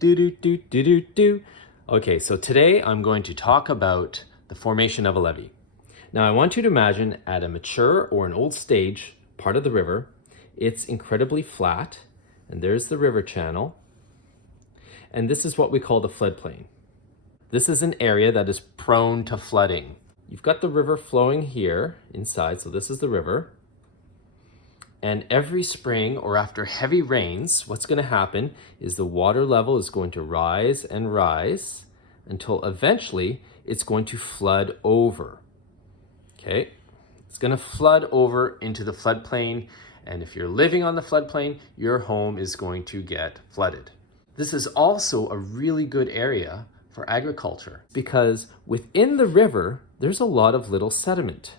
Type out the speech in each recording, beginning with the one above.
Do do do do do do. Okay, so today I'm going to talk about the formation of a levee. Now I want you to imagine at a mature or an old stage part of the river, it's incredibly flat, and there's the river channel, and this is what we call the floodplain. This is an area that is prone to flooding. You've got the river flowing here inside, so this is the river. And every spring or after heavy rains, what's going to happen is the water level is going to rise and rise until eventually it's going to flood over. Okay, it's going to flood over into the floodplain. And if you're living on the floodplain, your home is going to get flooded. This is also a really good area for agriculture because within the river, there's a lot of little sediment.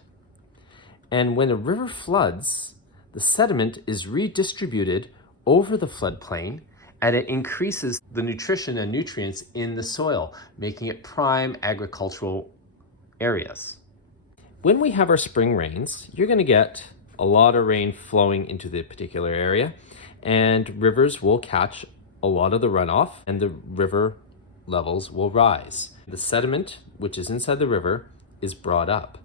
And when a river floods, the sediment is redistributed over the floodplain and it increases the nutrition and nutrients in the soil, making it prime agricultural areas. When we have our spring rains, you're going to get a lot of rain flowing into the particular area, and rivers will catch a lot of the runoff and the river levels will rise. The sediment, which is inside the river, is brought up.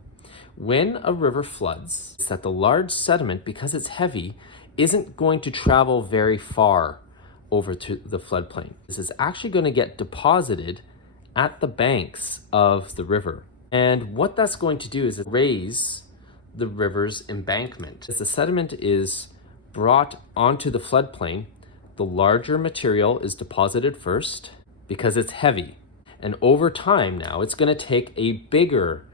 When a river floods, it's that the large sediment, because it's heavy, isn't going to travel very far over to the floodplain. This is actually going to get deposited at the banks of the river. And what that's going to do is raise the river's embankment. As the sediment is brought onto the floodplain, the larger material is deposited first because it's heavy. And over time now, it's going to take a bigger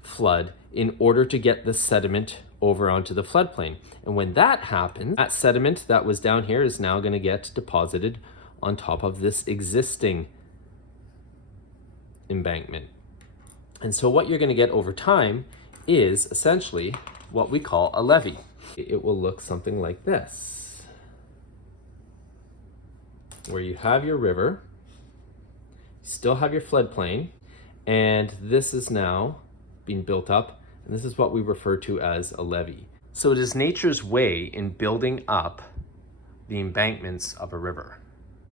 flood in order to get the sediment over onto the floodplain. And when that happens, that sediment that was down here is now going to get deposited on top of this existing embankment. And so what you're going to get over time is essentially what we call a levee. It will look something like this, where you have your river, you still have your floodplain, and this is now being built up, and this is what we refer to as a levee. So it is nature's way in building up the embankments of a river.